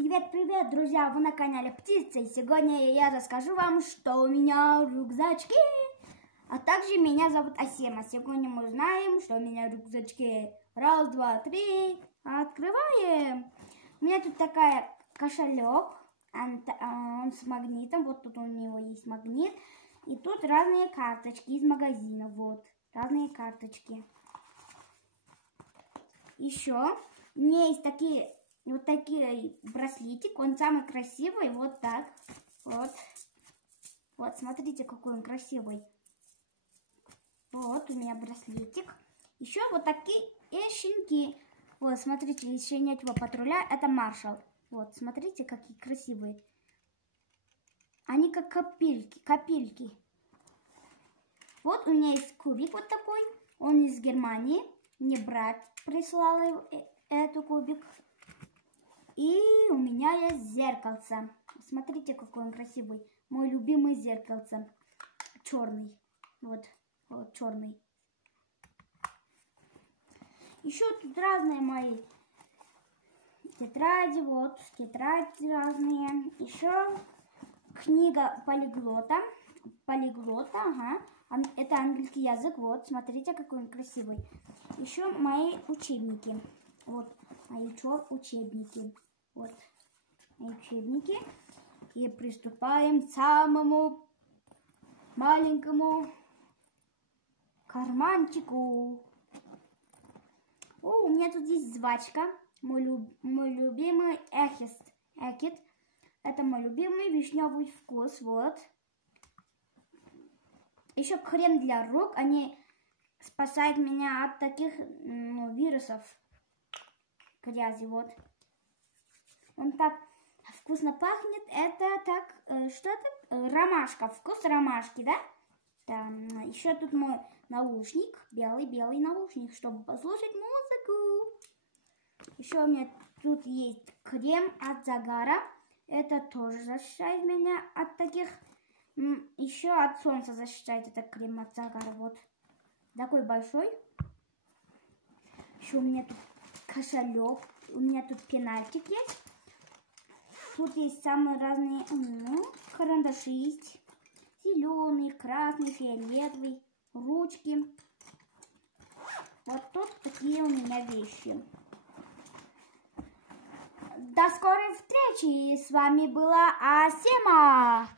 Привет, друзья! Вы на канале Птица, и сегодня я расскажу вам, что у меня в рюкзачке. А также меня зовут Асема. Сегодня мы узнаем, что у меня в рюкзачке. Раз, два, три. Открываем. У меня тут такая кошелек. Он с магнитом. Вот тут у него есть магнит. И тут разные карточки из магазина. Вот, разные карточки. Еще у меня есть такие браслетик, он самый красивый, вот так, вот, смотрите, какой он красивый. Вот у меня браслетик. Еще вот такие щенки. Вот, смотрите, из щенячьего патруля, это Маршал. Вот, смотрите, какие красивые. Они как капельки. Вот у меня есть кубик вот такой, он из Германии. Мне брат прислал эту кубик. И у меня есть зеркальце. Смотрите, какой он красивый. Мой любимый зеркальце. Черный. Вот черный. Еще тут разные мои тетради. Вот, тетради разные. Еще книга полиглота. Ага. Это английский язык. Вот, смотрите, какой он красивый. Еще мои учебники. Вот, мои учебники. Вот, мои учебники. И приступаем к самому маленькому карманчику. О, у меня тут есть жвачка. Мой любимый Экит. Это мой любимый вишневый вкус. Вот. Еще крем для рук. Они спасают меня от таких вирусов. Грязи. Вот. Он так вкусно пахнет. Это так, что это? Ромашка. Вкус ромашки, да? Да. Еще тут мой наушник. Белый наушник, чтобы послушать музыку. Еще у меня тут есть крем от загара. Это тоже защищает меня от таких. Еще от солнца защищает этот крем от загара. Вот. Такой большой. Еще у меня тут кошелек. У меня тут пенальтик есть. Тут есть самые разные карандаши есть. Зеленый, красный, фиолетовый, ручки. Вот тут такие у меня вещи. До скорой встречи! С вами была Асема.